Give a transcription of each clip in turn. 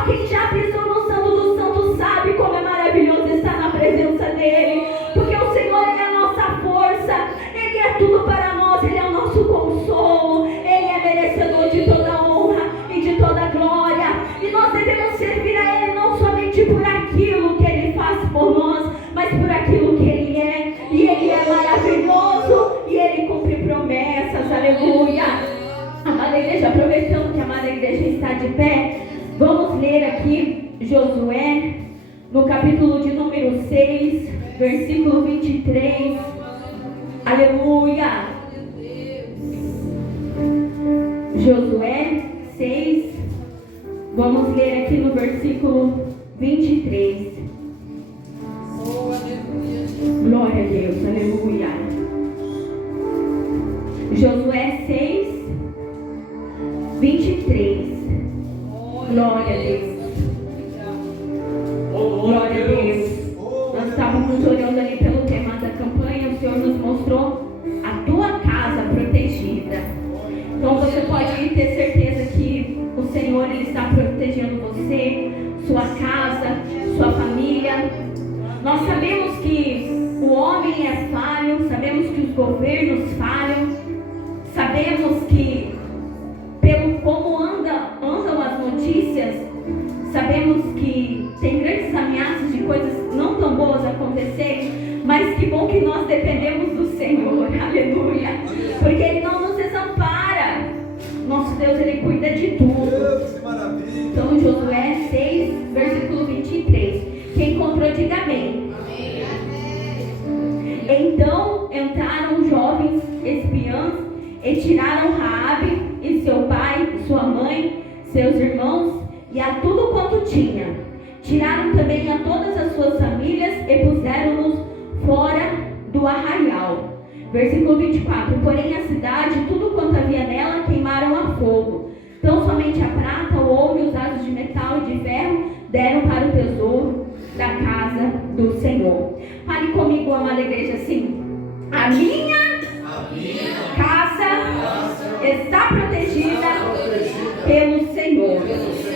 Só quem já pisou no Santo dos Santos sabe como é maravilhoso estar na presença dele. Porque o Senhor, Ele é a nossa força, Ele é tudo para nós, Ele é o nosso consolo, Ele é merecedor de toda honra e de toda glória. E nós devemos servir a Ele não somente por aquilo que Ele faz por nós, mas por aquilo que Ele é. E Ele é maravilhoso e Ele cumpre promessas, aleluia. Amada igreja, aproveitando que a amada igreja está de pé, vamos ler aqui Josué, no capítulo de número 6, versículo 23. Aleluia. Josué 6, vamos ler aqui no versículo 23. Glória a Deus, aleluia. Josué 6, 23. Glória a Deus. Glória a Deus. Nós estávamos orando ali pelo tema da campanha. O Senhor nos mostrou a tua casa protegida. Então você pode ter certeza que o Senhor, Ele está protegendo você, sua casa, sua família. Nós sabemos que o homem é falho, sabemos que os governos falham, sabemos que pelo como andam as notícias, sabemos que tem grandes ameaças de coisas não tão boas acontecerem, mas que bom que nós dependemos do Senhor, aleluia, porque Ele não nos desampara, nosso Deus, Ele cuida de tudo. Então Josué 6, versículo 23, quem encontrou diga amém. Então entraram jovens espiãs e tiraram Raabe e seu pai, sua mãe, seus irmãos e a tudo quanto tinha. Tiraram também a todas as suas famílias e puseram-nos fora do arraial. Versículo 24. Porém a cidade, tudo quanto havia nela, queimaram a fogo. Então somente a prata, o ouro e os vasos de metal e de ferro deram para o tesouro da casa do Senhor. Fale comigo, amada igreja, assim: a minha casa está protegida pelo Senhor.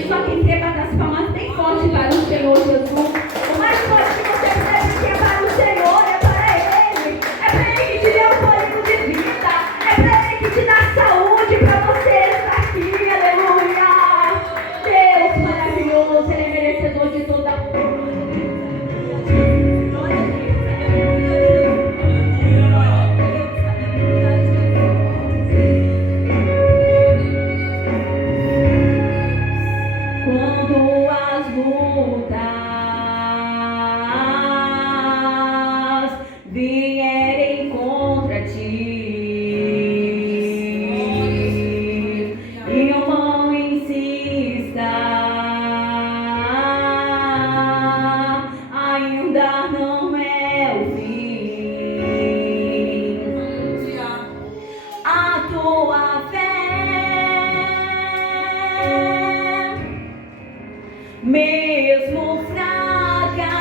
Só quem quer bater as palmas bem forte para o Senhor Jesus. O mais forte que você deve ter para o Senhor é para Ele. É para Ele que te deu o fôlego de vida. É para Ele que te dá saúde para você estar aqui. Aleluia. Deus maravilhoso, Ele é merecedor de toda a honra. Quando as lutas vierem contra ti e o mal insista, ainda não é o fim. A tua fé, mesmo fraca,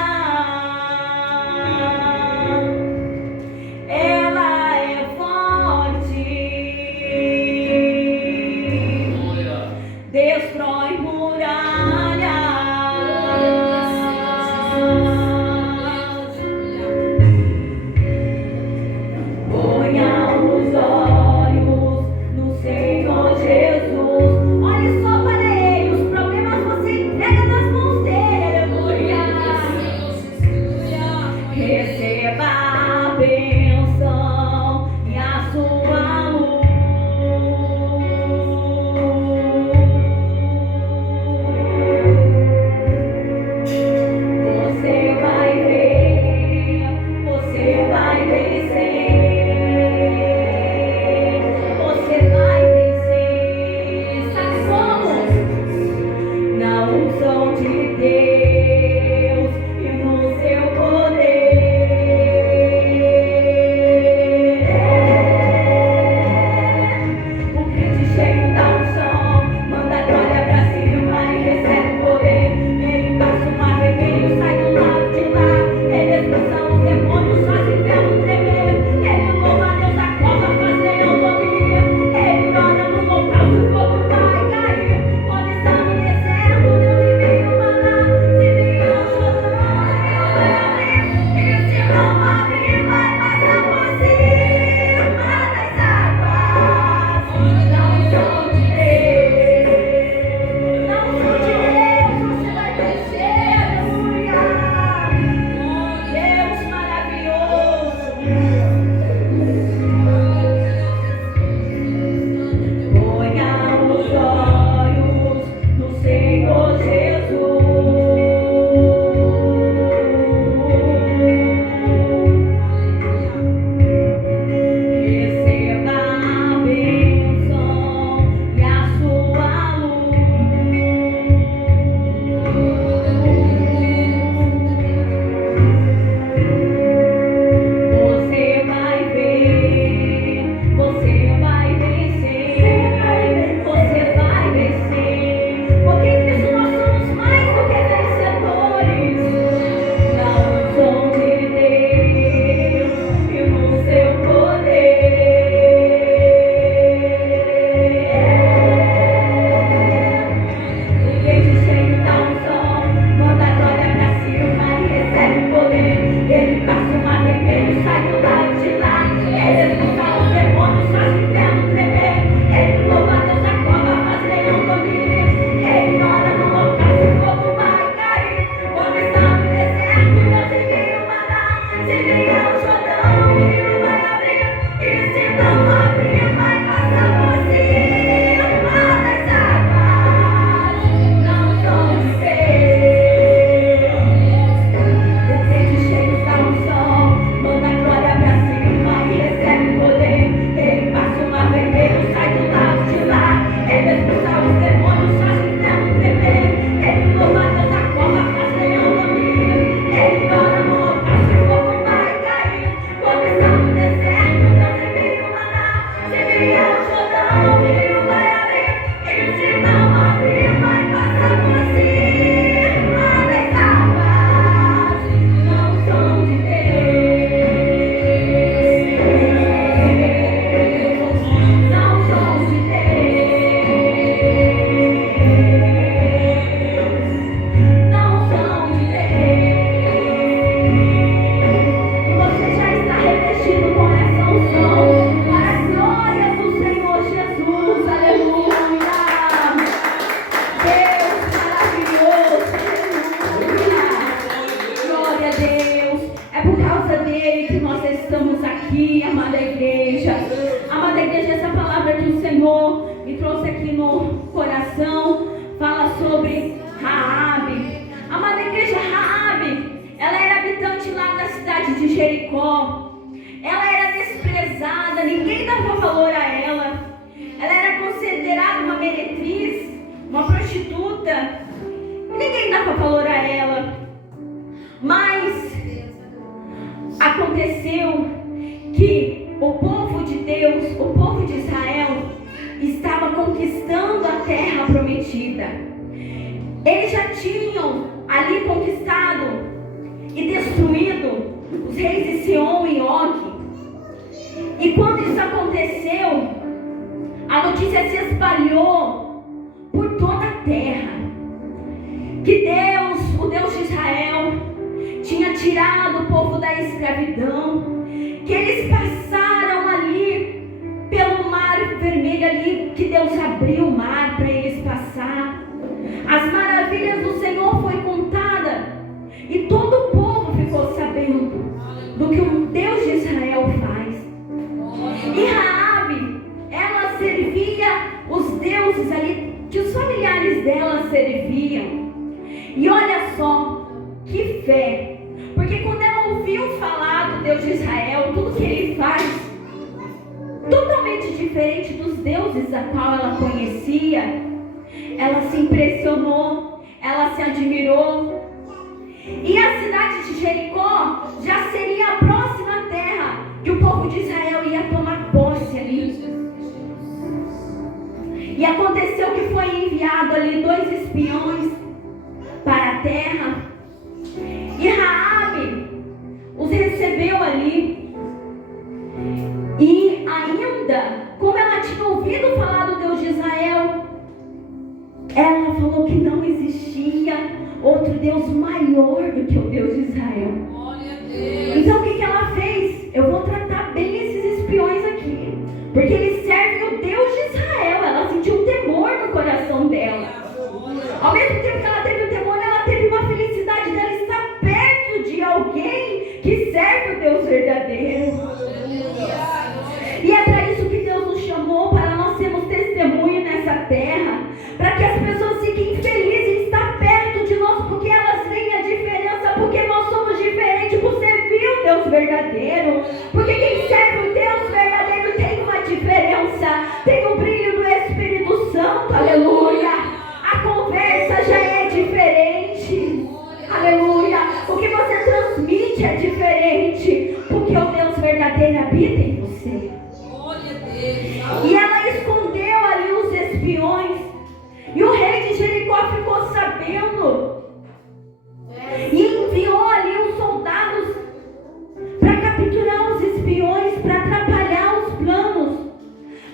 ela é forte, destrói muralhas. Ponha os olhos no Senhor Jesus. Olhe só para Ele, os problemas você entrega nas mãos dele, aleluia. Receba a bênção e a sua luz. Jericó, ela era desprezada, ninguém dava valor a ela. Ela era considerada uma meretriz, uma prostituta, ninguém dava valor a ela. Mas aconteceu que o povo de Deus, o povo de Israel, estava conquistando a terra prometida. Eles já tinham ali conquistado e destruído os reis de Sião e Og. E quando isso aconteceu, a notícia se espalhou por toda a terra, que Deus, o Deus de Israel, tinha tirado o povo da escravidão, que eles passaram ali pelo mar vermelho ali, que Deus abriu o mar para eles passar. As maravilhas do Senhor foi contada e todo o povo ficou sabendo do que o Deus de Israel faz. E Raabe, ela servia os deuses ali que os familiares dela serviam. E olha só que fé, porque quando ela ouviu falar do Deus de Israel, tudo que ele faz, totalmente diferente dos deuses a qual ela conhecia, ela se impressionou, ela se admirou. E a cidade de Jericó já seria a próxima terra que o povo de Israel ia tomar posse ali. E aconteceu que foi enviado ali 2 espiões para a terra. E Raabe os recebeu ali. E ainda, como ela tinha ouvido falar do Deus de Israel, ela falou que não existia outro Deus maior do que o Deus de Israel. Então o que ela fez? Eu vou tratar bem esses espiões aqui, porque eles servem o Deus de Israel. Ela sentiu um temor no coração dela. Ao mesmo tempo que ela teve o temor, ela teve uma felicidade dela estar perto de alguém que serve o Deus verdadeiro. E é para isso que Deus nos chamou, para nós sermos testemunho nessa terra, para que as pessoas fiquem felizes em estar perto de nós, porque elas veem a diferença, porque nós somos diferentes por servir o Deus verdadeiro. Porque quem serve o Deus verdadeiro tem uma diferença, tem o brilho do Espírito Santo, aleluia. A conversa já é diferente, aleluia. O que você transmite é diferente, porque o Deus verdadeiro habita em você. E ela escondeu ali os espiões, e o rei de Jericó ficou sabendo, e enviou ali os soldados para capturar os espiões, para atrapalhar os planos.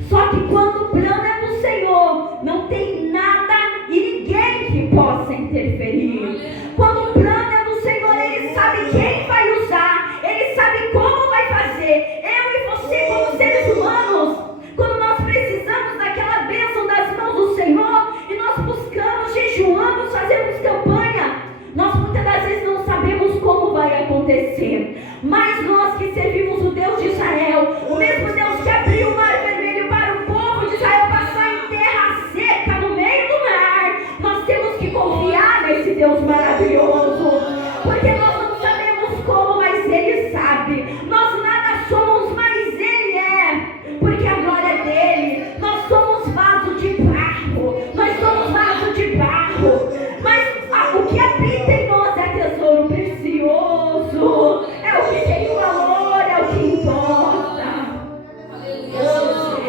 Só que quando o plano é do Senhor, não tem nada e ninguém que possa interferir. Quando o plano é do Senhor, Ele sabe quem vai usar, Ele sabe como vai fazer. Eu e você, como seres humanos, quando nós precisamos daquela bênção das mãos do Senhor, e nós buscamos, jejuamos, fazemos campanha, nós muitas das vezes não sabemos como vai acontecer. Mas nós que servimos o Deus de Israel, o mesmo Deus que abriu o mar vermelho para o povo de Israel passar em terra seca, no meio do mar, nós temos que confiar nesse Deus maravilhoso, porque nós não sabemos como, mas Ele sabe. Nós nada somos, mas Ele é, porque a glória é dele. Nós somos vaso de barro, nós somos vaso de barro, mas o que habita em nós é tesouro precioso, é o que tem valor, é o que importa.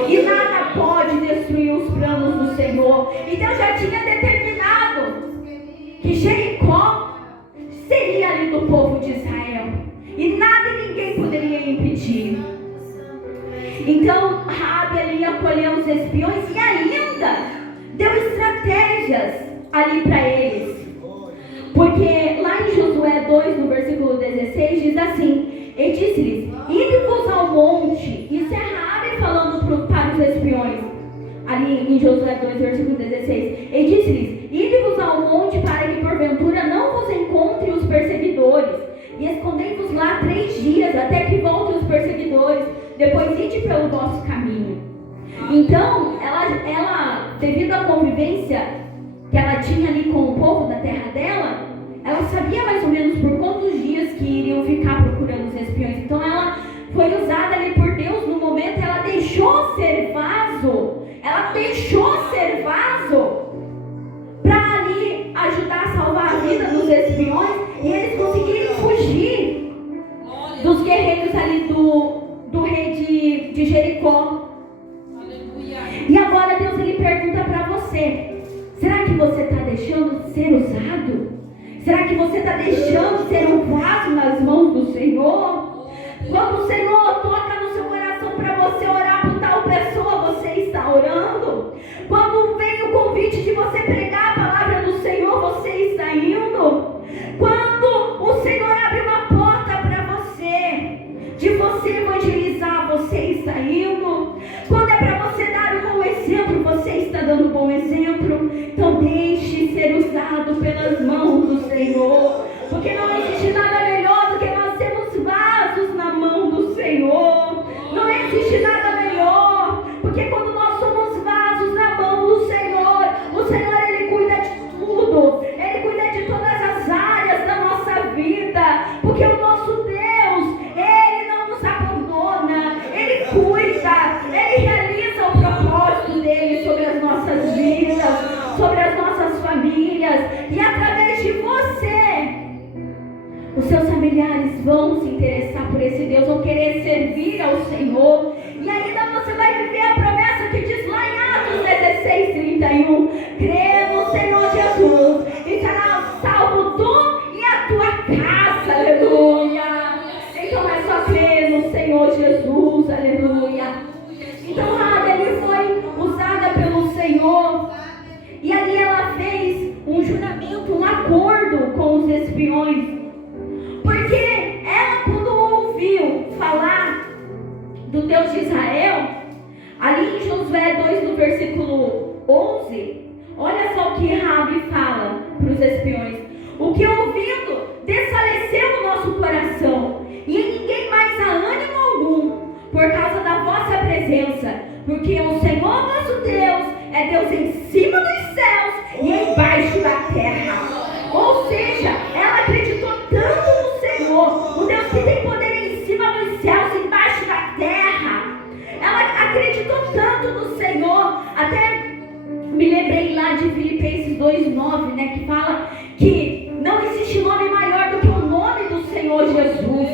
E nada pode destruir os planos do Senhor. E Deus já tinha determinado que Jericó seria ali do povo de Israel, e nada e ninguém poderia impedir. Então Raabe ali acolheu os espiões e ainda deu estratégias ali para eles. Porque lá em Josué 2, no versículo 16, diz assim: e disse-lhes: ide-vos ao monte. Isso é Raabe falando para os espiões, ali em Josué 2, versículo 16. E disse-lhes: ide-vos ao monte, para que porventura não vos encontrem os perseguidores, e escondei-vos lá 3 dias, até que voltem os perseguidores. Depois ide pelo vosso caminho. Então, ela, devido à convivência que ela tinha ali com o povo da terra dela, ela sabia mais ou menos por quantos dias que iriam ficar procurando os espiões. Então ela foi usada ali por Deus no momento. Ela deixou ser vaso. Ela deixou ser vaso para ali ajudar a salvar a vida dos espiões e eles conseguirem fugir dos guerreiros ali do rei de Jericó. E agora Deus ele pergunta para você: será que você está deixando de ser usado? Será que você está deixando de ser um vaso nas mãos do Senhor? Quando o Senhor toca no seu coração para você orar por tal pessoa, você está orando. Quando vem o convite de você pregar a palavra do Senhor, você está indo. Quando o Senhor abre uma porta para você, de você evangelizar, você está indo. Quando é para você dar um bom exemplo, você está dando um bom exemplo. Então deixe ser usado pelas mãos do Senhor, porque não existe nada melhor do que nós sermos vasos na mão do Senhor. Não existe nada melhor, porque quando nós somos vasos na mão do Senhor, o Senhor ele cuida de tudo, ele cuida de todas as áreas da nossa vida, porque o nosso Deus, ele não nos abandona, ele cuida, ele realiza o propósito dele sobre as nossas vidas, sobre as nossas famílias, e através de você, os seus familiares vão se interessar por esse Deus, vão querer servir ao Senhor. E ainda você vai viver a promessa que diz lá em Atos 16:31: crê no Senhor Jesus e será salvo tu e a tua casa. Aleluia. Então é só crer no Senhor Jesus. Aleluia. Então Rabi ali foi usada pelo Senhor, e ali ela fez um juramento, um acordo com os espiões. Porque ela, quando ouviu falar do Deus de Israel, ali em Josué 2, no versículo 11, olha só o que Rabi fala para os espiões: o que ouvindo desfaleceu o nosso coração, e em ninguém mais há ânimo algum, por causa da vossa presença, porque o Senhor vosso Deus é Deus em cima dos céus e embaixo da terra. Ou seja, ela acreditou tanto no Senhor, o Deus que tem poder em cima dos céus e embaixo da terra. Ela acreditou tanto no Senhor, até me lembrei lá de Filipenses 2:9, né, que fala que não existe nome maior do que o nome do Senhor Jesus.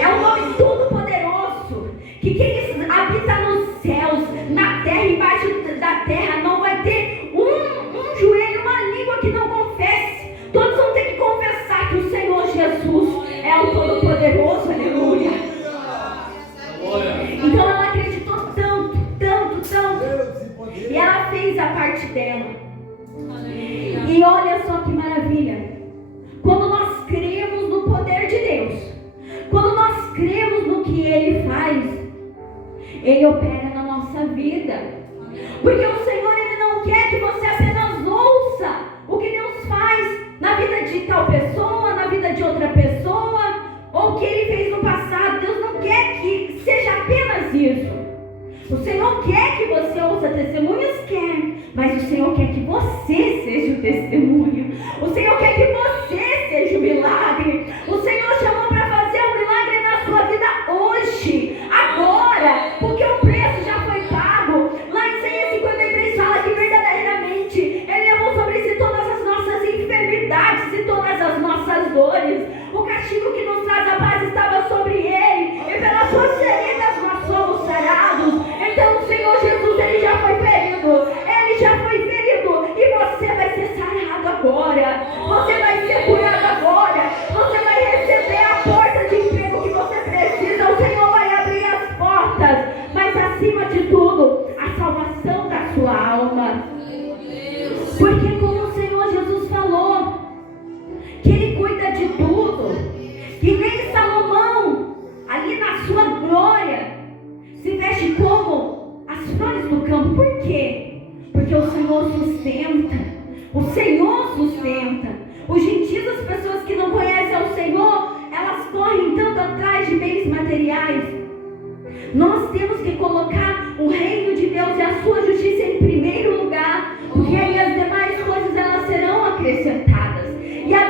É um nome todo poderoso, que quem habita nos céus, na terra, embaixo da terra, não vai ter um joelho, uma língua que não confesse. Todos vão ter que confessar que o Senhor Jesus é o Todo-Poderoso. Aleluia. Então ela acreditou tanto, tanto, tanto, e ela fez a parte dela. E olha só que maravilha, quando nós cremos no poder de Deus, quando nós cremos no que Ele faz, Ele opera na nossa vida. Porque o Senhor, Ele não quer que você apenas ouça o que Deus faz na vida de tal pessoa, na vida de outra pessoa, ou o que Ele fez no passado. Deus não quer que seja apenas isso. O Senhor quer que você ouça testemunhos? Quer. Mas o Senhor quer que você seja o testemunho. O Senhor quer que você seja o milagre. O Senhor chamou para fazer um milagre na sua vida hoje, agora, porque o preço já foi pago. Lá em Isaías 53 fala que verdadeiramente Ele levou sobre si todas as nossas enfermidades e todas as nossas dores. O castigo que nos traz a paz estava sobre Ele, e pelas suas feridas nós somos sarados. Então o Senhor Jesus, Ele já foi ferido. Ele já foi ferido, e você vai ser sarado agora. Você vai ser curado agora. Você vai receber a porta de emprego que você precisa. O Senhor vai abrir as portas, mas acima de tudo, a salvação da sua alma. Porque como o Senhor Jesus falou, que Ele cuida de tudo, que nem Salomão, ali na sua glória, se veste como as flores do campo. Por quê? Porque o Senhor sustenta. O Senhor sustenta. Os gentios, as pessoas que não conhecem ao Senhor, elas correm tanto atrás de bens materiais. Nós temos que colocar o reino de Deus e a sua justiça em primeiro lugar, porque aí as demais coisas elas serão acrescentadas. E a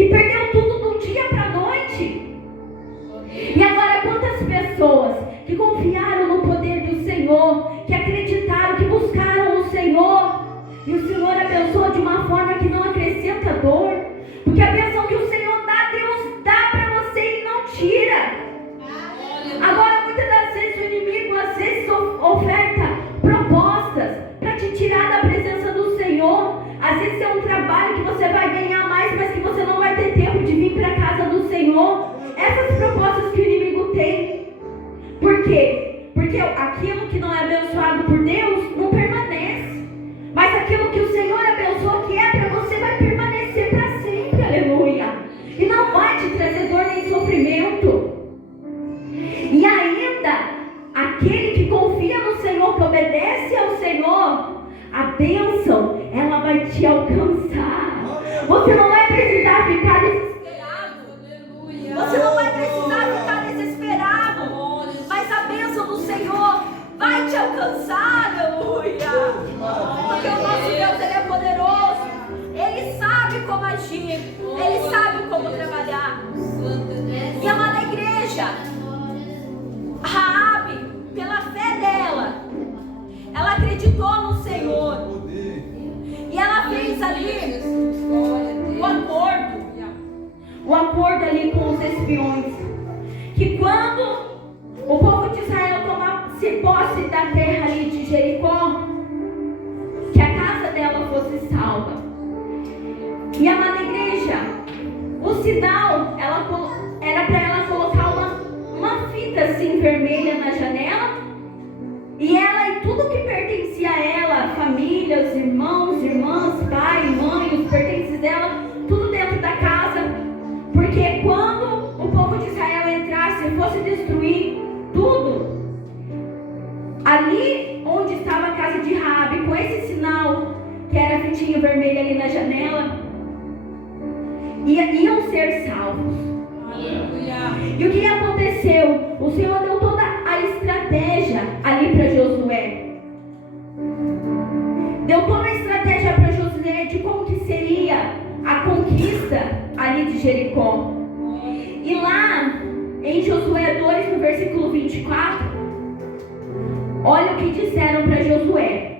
E perdeu tudo de um dia para a noite. E agora quantas pessoas que confiaram no poder do Senhor, que acreditaram, que buscaram o Senhor, e o Senhor abençoou de uma forma que não acrescenta dor. Porque a bênção que o Senhor dá, Deus dá para você e não tira. Agora muitas das vezes o inimigo às vezes oferta propostas para te tirar da presença do Senhor. Às vezes é um trabalho que você vai ganhar mais, mas que você não vai ter tempo de vir para a casa do Senhor. Essas propostas que o inimigo tem. Por quê? Porque aquilo que não é abençoado por Deus não permanece. Mas aquilo que o Senhor abençoou, que é para você, vai permanecer para sempre. Aleluia. E não vai te trazer dor nem sofrimento. E ainda, aquele que confia no Senhor, que obedece ao Senhor, a bênção, ela vai te alcançar. Você não vai precisar ficar desesperado. Você não vai precisar ficar desesperado. Mas a bênção do Senhor vai te alcançar. Aleluia. Porque o nosso Deus, Ele é poderoso. Ele sabe como agir. Ele sabe como trabalhar. E amada igreja, Raabe, pela fé dela, ela acreditou no Senhor. E ela fez ali o acordo ali com os espiões, que quando o povo de Israel tomasse posse da terra ali de Jericó, que a casa dela fosse salva. E a amada igreja, o sinal era para ela colocar uma fita assim vermelha na janela, e ela e tudo que pertencia a ela, família, os irmãos, irmãs, pai, mãe, os pertences dela, tudo dentro da casa, porque quando o povo de Israel entrasse e fosse destruir tudo, ali onde estava a casa de Raabe, com esse sinal, que era a fitinha vermelha ali na janela, iam ser salvos. E o que aconteceu? O Senhor deu toda a estratégia ali para Josué. Deu toda a estratégia para Josué de como que seria a conquista ali de Jericó. E lá em Josué 2, no versículo 24, olha o que disseram para Josué.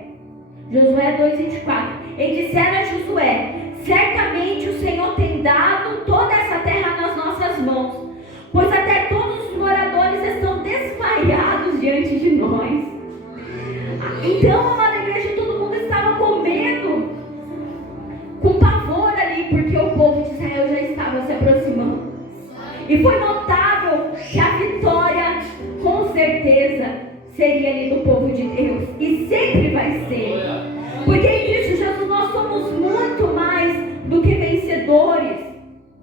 Josué 2, 24. Eles disseram a Josué: certamente o Senhor tem dado toda essa terra nas nossas mãos, pois até todos os moradores estão desmaiados diante de nós. Então, amada igreja, todo mundo estava com medo, com pavor ali, porque o povo de Israel já estava se aproximando. E foi notável que a vitória, com certeza, seria ali do povo de Deus. E sempre vai ser. Porque em Cristo Jesus nós somos muito mais do que vencedores.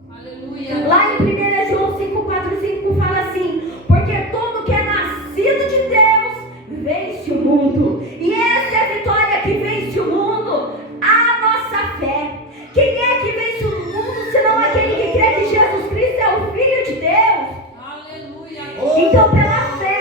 Aleluia. Lá em 1 João 5, 4, 5 fala assim: porque todo que é nascido de Deus vence o mundo. E essa é a vitória que vence o mundo, a nossa fé. Quem é que vence o mundo, senão aquele que crê que Jesus Cristo é o Filho de Deus? Aleluia. Então pela fé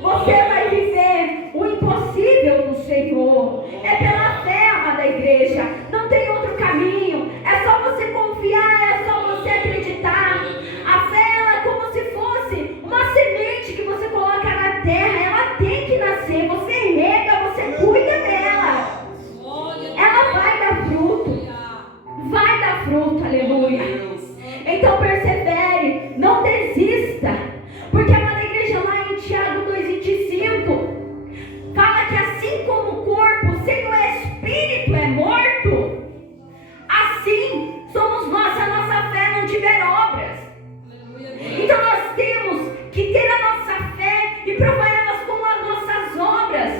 você vai viver o impossível no Senhor. É pela fé, amada igreja. Não tem outro caminho. É só você confiar, é só você acreditar. A fé, ela é como se fosse uma semente que você coloca na terra. Ela tem que nascer. Você rega, você cuida dela. Ela vai dar fruto. Vai dar fruto, aleluia. Então persevere, não desista. Porque, amada igreja, lá em Tiago 2,25 fala que assim como o corpo sem o espírito é morto, assim somos nós se a nossa fé não tiver obras. Então nós temos que ter a nossa fé e provar elas com as nossas obras.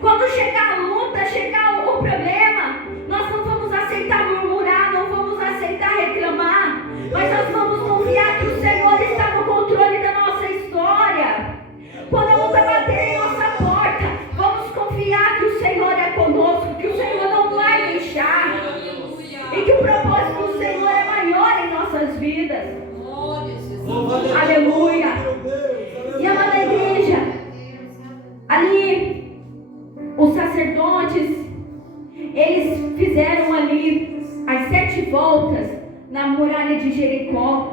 Quando chegar a luta, chegar o problema, nós não vamos aceitar murmurar, não vamos aceitar reclamar, mas nós vamos confiar que o Senhor está no controle da nossa história. Quando a luta bater em nossa porta, vamos confiar que o Senhor é conosco, que o Senhor não vai deixar, e que o propósito do Senhor é maior em nossas vidas. Aleluia. E amada igreja, ali os sacerdotes, eles fizeram ali as 7 voltas na muralha de Jericó.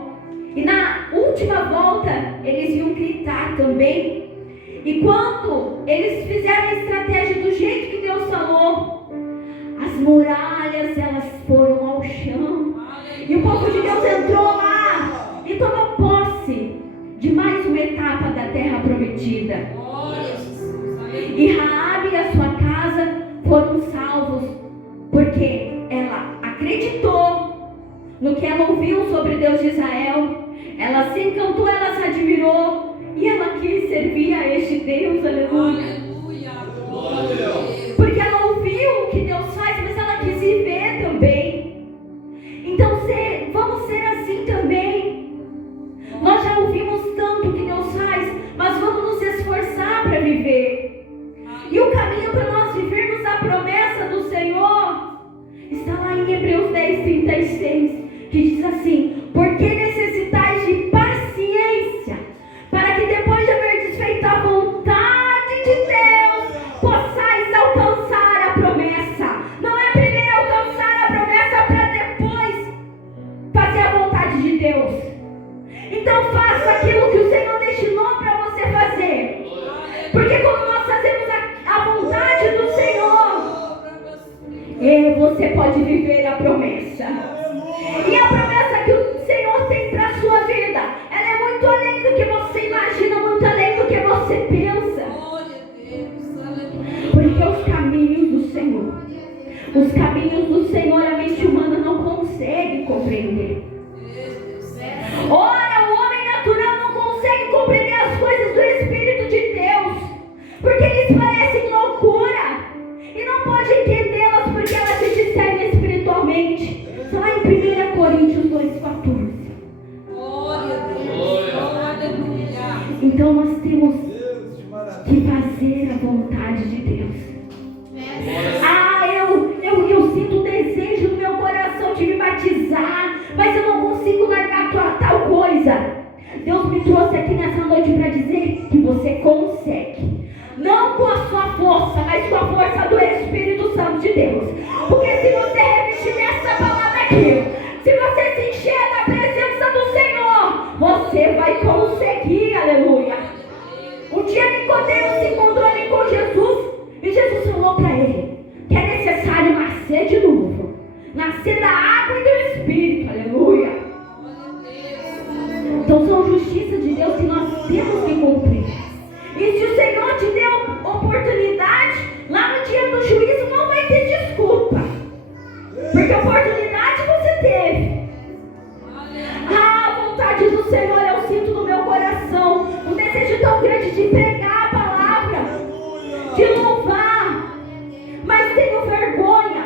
E na última volta, eles iam gritar também. E quando eles fizeram a estratégia do jeito que Deus falou, as muralhas, elas foram ao chão. E o povo de Deus entrou lá e tomou posse de mais uma etapa da terra prometida. E Raabe e a sua casa foram salvos, porque ela acreditou no que ela ouviu sobre Deus de Israel. Ela se encantou, ela se admirou e ela quis servir a este Deus. Aleluia. Porque ela ouviu o que Deus faz, mas ela quis viver também. Então vamos ser assim também. Nós já ouvimos tanto o que Deus faz, mas vamos nos esforçar para viver. E o caminho para nós vivermos a promessa do Senhor está lá em Hebreus 10:36, que diz assim: porque necessitais de paciência, para que depois de haver desfeito a vontade de Deus, possais alcançar a promessa. Não é primeiro alcançar a promessa para depois fazer a vontade de Deus. Então faça aquilo que o Senhor destinou para você fazer. Porque quando nós fazemos a vontade do Senhor, você pode viver a promessa. E a promessa que o Senhor tem para a sua vida, ela é muito além do que você imagina, muito além do que você pensa. Porque os caminhos do Senhor, a mente humana não consegue compreender. Ora, o homem natural não consegue compreender as coisas do Espírito de Deus, porque lhes parecem loucura, e não pode entendê-las porque elas se discernem espiritualmente. Só lá em 1 Coríntios 2:14. Então nós temos que fazer a vontade de Deus. Eu sinto um desejo no meu coração de me batizar, mas eu não consigo largar tal coisa. Deus me trouxe aqui nessa noite para dizer que você consegue. Não com a sua força, mas com a força do Espírito Santo de Deus. Porque se você revestir dessa palavra aqui, se você se encher da presença do Senhor, você vai conseguir. Aleluia. Um dia Nicodemo se encontrou ali com Jesus, e Jesus falou para ele que é necessário nascer de novo, nascer da água e do Espírito. Aleluia. Então são justiças de Deus que nós temos que cumprir. E se o Senhor te deu oportunidade, lá no dia do juízo não vai ter desculpa, porque oportunidade você teve. A vontade do Senhor eu sinto no meu coração, um desejo tão grande de pregar a palavra, de louvar, mas tenho vergonha.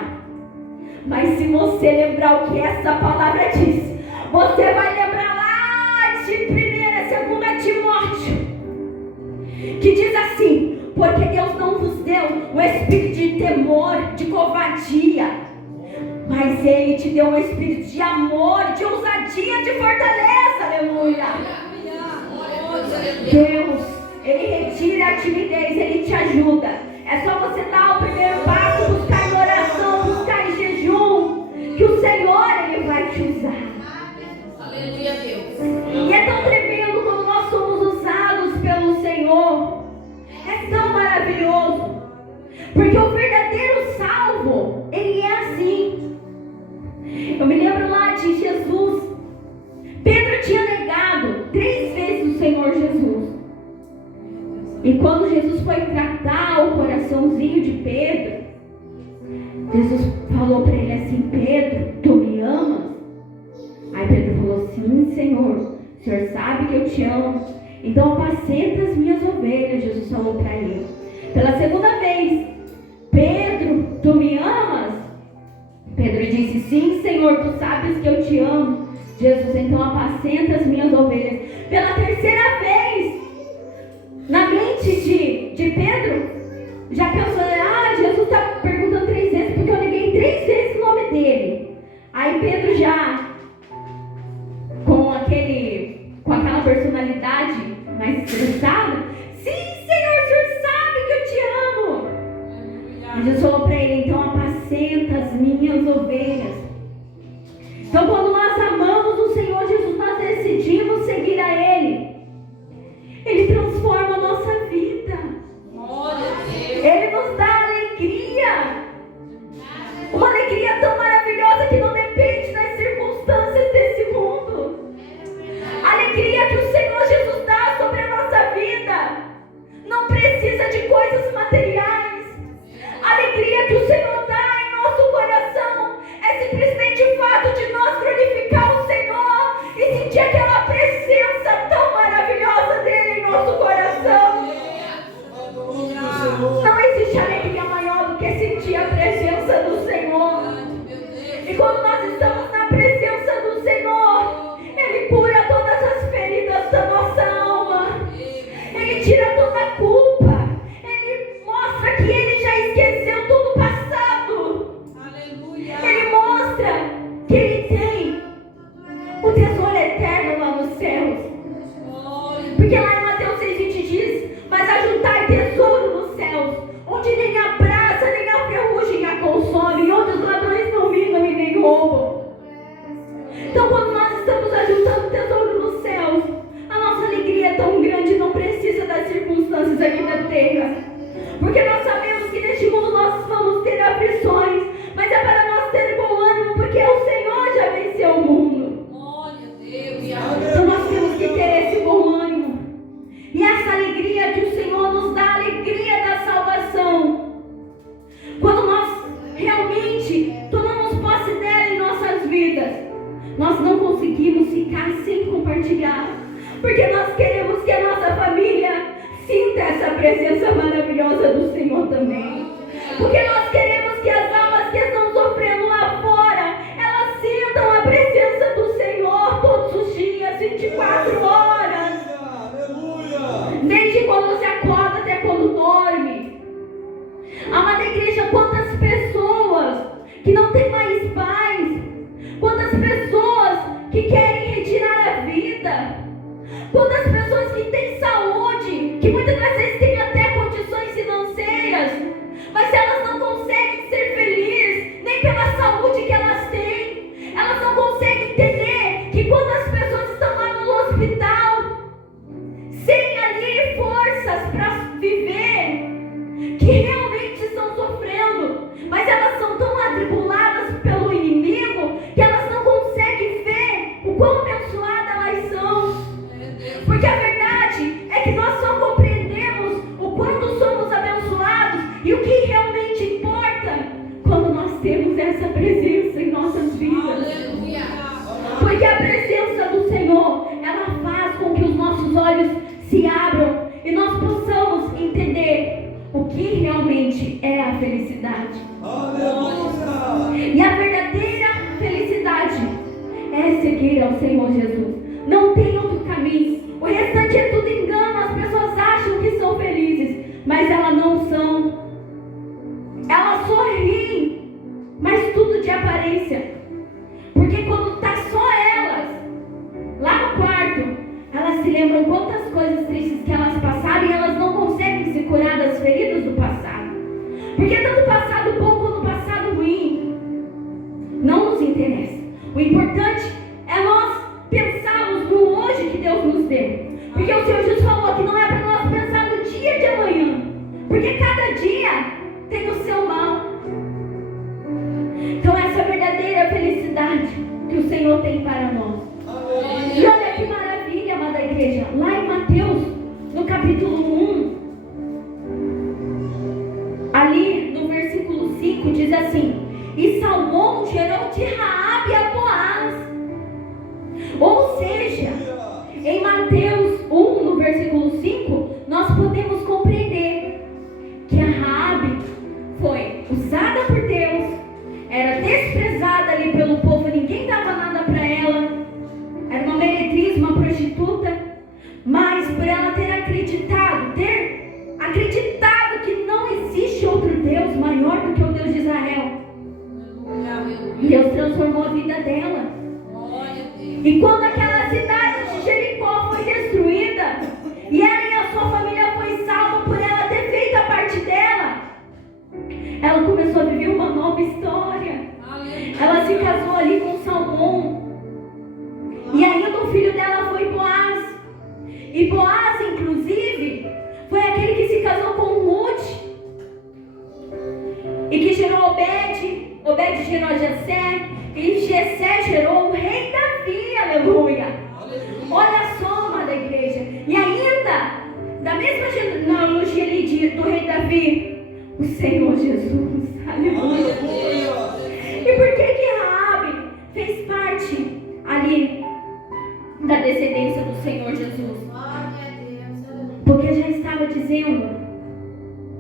Mas se você lembrar o que essa palavra diz, você vai lembrar lá de 1 e 2 Timóteo, que diz assim: porque Deus não vos deu um espírito de temor, de covardia, mas Ele te deu um espírito de amor, de ousadia, de fortaleza. Aleluia. Deus, Ele retira a timidez, Ele te ajuda. É só você dar o primeiro passo, buscar em oração, buscar em jejum, que o Senhor, Ele vai te usar. Aleluia, Deus. E é tão tremendo quando nós somos usados pelo Senhor. É tão maravilhoso. Porque o verdadeiro salvo, ele é assim. Eu me lembro lá de Jesus. Pedro tinha negado 3 vezes o Senhor Jesus. E quando Jesus foi tratar o coraçãozinho de Pedro, Jesus falou para ele assim: Pedro, tu me amas? Aí Pedro falou: sim, Senhor, o Senhor sabe que eu te amo. Então apacenta as minhas ovelhas, Jesus falou para ele. Pela segunda vez: Pedro, tu me amas? Pedro disse: sim, Senhor, tu sabes que eu te amo. Jesus: então apacenta as minhas ovelhas. Pela terceira vez, na mente de Pedro, já pensou: Jesus está perguntando 3 vezes porque eu neguei 3 vezes o nome dele. Aí Pedro já com aquela personalidade mais estressada: sim, Senhor, o Senhor sabe que eu te amo. E Jesus falou para ele: então apacenta as minhas ovelhas. Então quando nós ele tem o tesouro eterno lá nos céus. Porque lá em Mateus 6,20 diz: mas ajuntai tesouro nos céus, onde nem a brasa, nem a ferrugem a consome, onde os ladrões não minam e nem roubam. Então, quando nós estamos ajuntando tesouro nos céus, a nossa alegria é tão grande, não precisa das circunstâncias aqui da terra. Porque nós sabemos que neste mundo nós vamos ter aflições, mas é para nós ter bom ânimo, porque o Senhor já venceu o mundo. Então nós temos que ter esse bom ânimo. E essa alegria que o Senhor nos dá, a alegria da salvação. Quando nós realmente tomamos posse dela em nossas vidas, nós não conseguimos ficar sem compartilhar. Porque nós queremos que a nossa família sinta essa presença maravilhosa do Senhor também. Porque nós queremos que as almas que estão sofrendo lá fora, elas sintam a presença do Senhor todos os dias, 24 horas. Desde quando se acorda até quando dorme. Amada igreja, quantas pessoas que não têm mais paz, quantas pessoas que querem retirar a vida, quantas pessoas que têm saúde, que muitas das vezes têm até condições financeiras, mas elas não conseguem ser felizes, nem pela saúde que elas têm. Elas não conseguem entender que quando as pessoas estão lá no hospital, sem ali forças para viver, que realmente estão sofrendo, mas elas são tão atribuladas pelo inimigo, que elas não conseguem ver o quão abençoadas elas são. Porque a verdade é que nós só compreendemos o quanto somos abençoados e o que realmente importa quando nós temos essa presença em nossas vidas. Porque a presença do Senhor, ela faz com que os nossos olhos se abram e nós possamos entender o que realmente é a felicidade. E a verdadeira felicidade é seguir ao Senhor Jesus. Não tem outro caminho. O restante é tudo engano. As pessoas acham que são felizes, mas elas não são. Elas sorriem, mas tudo de aparência. Porque quando está só elas, lá no quarto, elas se lembram quantas coisas tristes que elas passaram e elas não conseguem se curar das feridas do passado. Porque tanto o passado bom quanto o passado ruim não nos interessa. O importante é nós pensarmos no hoje que Deus nos deu. Porque o Senhor Jesus falou que não é para nós pensar no dia de amanhã, porque cada dia tem o seu mal. Então essa é a verdadeira felicidade que o Senhor tem para nós. E olha que maravilha, amada igreja. Lá em Mateus, no capítulo 1, ali no versículo 5, diz assim: e Salmão gerou de Raabe a Boaz. Ou seja, em Mateus 1, no versículo 5, nós podemos compreender que a Raabe foi usada por Deus, era desprezada ali pelo povo, ninguém dava nada para ela, era uma meretriz, uma prostituta, mas por ela ter acreditado que não existe outro Deus maior do que o Deus de Israel, Deus transformou a vida dela. E quando aquela cidade de Jericó foi destruída, e ela e a sua família foi salva por ela ter feito a parte dela, ela começou a viver uma nova história. Ela se casou ali com Salmão, e ainda o filho dela foi Boaz. E Boaz, inclusive, foi aquele que se casou com Ruth, e que gerou Obed. Obed gerou Jessé, e Jessé gerou o rei Davi, aleluia. Olha só, amada igreja. E ainda, da mesma genealogia ali do rei Davi, o Senhor Jesus, aleluia. E por que Raabe fez parte ali da descendência do Senhor Jesus? Porque já estava dizendo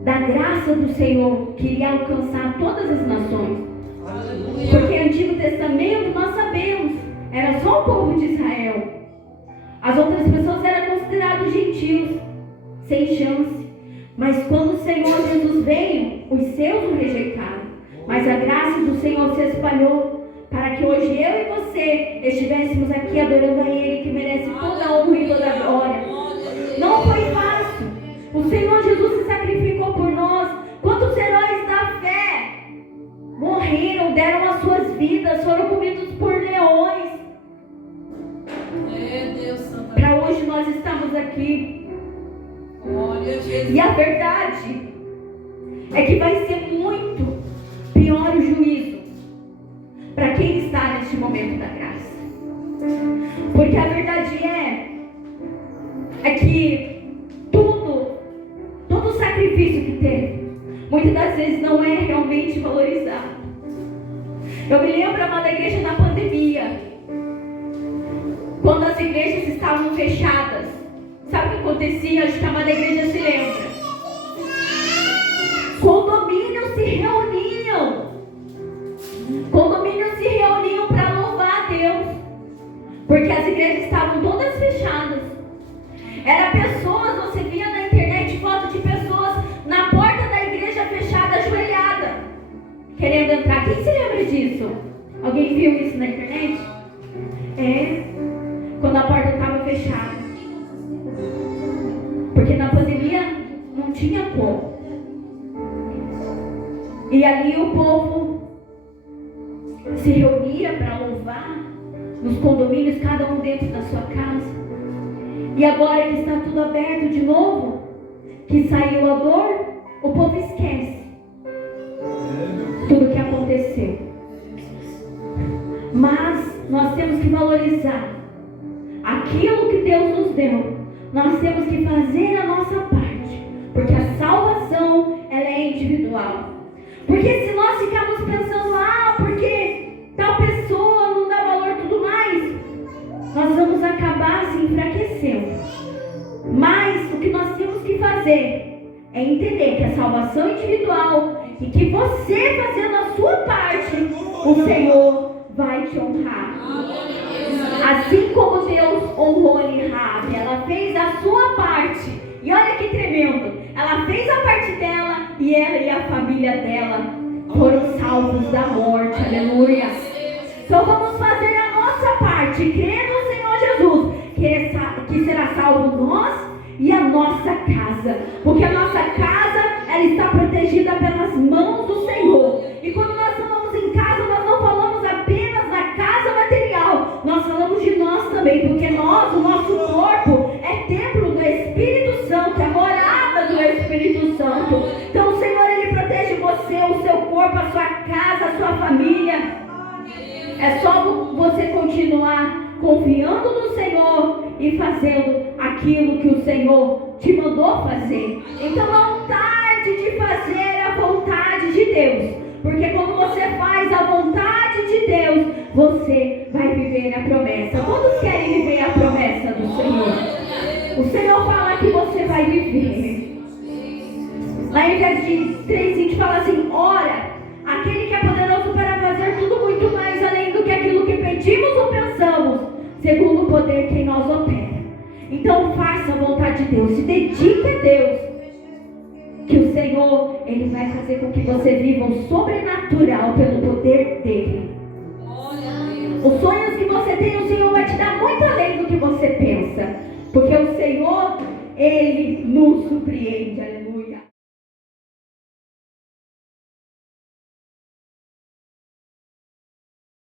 da graça do Senhor que iria alcançar todas as nações. Porque no Antigo Testamento nós sabemos, era só o povo de Israel. As outras pessoas eram consideradas gentios, sem chance. Mas quando o Senhor Jesus veio, os seus o rejeitaram. Mas a graça do Senhor se espalhou para que hoje eu e você estivéssemos aqui adorando a Ele, que merece toda a honra e toda a glória. Não foi fácil. O Senhor Jesus se sacrificou por nós. Quantos heróis da fé morreram, deram as suas vidas, foram comidos por leões, para hoje nós estamos aqui. E a verdade é que vai ser muito pior o juízo para quem está neste momento da graça. Porque a verdade é que todo sacrifício que teve, muitas das vezes não é realmente valorizado. Eu me lembro, amada igreja, na pandemia, quando as igrejas estavam fechadas. Sabe o que acontecia? Acho que a amada igreja se lembra. Condomínios se reuniam para louvar a Deus, porque as igrejas estavam todas fechadas. Era pessoas, você via na internet foto de pessoas na porta da igreja fechada, ajoelhada, querendo entrar. Quem se lembra disso? Alguém viu isso na internet? Quando a porta estava fechada. Porque na pandemia não tinha como. E ali o povo se reunia para louvar nos condomínios, cada um dentro da sua casa. E agora que está tudo aberto de novo, que saiu a dor, o povo esquece tudo o que aconteceu. Mas nós temos que valorizar aquilo que Deus nos deu. Nós temos que fazer a nossa parte, porque a salvação, ela é individual. Porque se nós ficarmos pensando, porque tal pessoa não dá valor e tudo mais, nós vamos acabar se enfraquecendo. Mas o que nós temos que fazer é entender que a salvação é individual e que você fazendo a sua parte, o Senhor vai te honrar. Assim como Deus honrou Rabi, ela fez a sua parte. E olha que tremendo, ela fez a parte dela e ela e a família dela foram salvos da morte. Aleluia. Então vamos fazer a nossa parte, crer no Senhor Jesus, que será salvo nós e a nossa casa. Porque a nossa casa, ela está protegida pelas mãos do Senhor. E quando nós falamos em casa, nós não falamos apenas da casa material, nós falamos de nós também, porque nós, o nosso corpo é templo do Espírito Santo, é morada do Espírito Santo. Então o Senhor, Ele protege você, o seu corpo, a sua casa, a sua família. É só você continuar confiando no Senhor e fazendo aquilo que o Senhor te mandou fazer. Então não tarde de fazer a vontade de Deus, porque quando você faz a vontade de Deus, você vai viver a promessa. Todos querem viver a promessa do Senhor. O Senhor fala que você vai viver. Lá em Efésios 3:20 fala assim: ora, aquele que é poderoso para fazer tudo muito mais além do que aquilo que pedimos ou pensamos, segundo o poder que em nós opera. Então faça a vontade de Deus, se dedique a Deus, que o Senhor, Ele vai fazer com que você viva o sobrenatural pelo poder dEle. Os sonhos que você tem, o Senhor vai te dar muito além do que você pensa, porque o Senhor, Ele nos surpreende. Aleluia.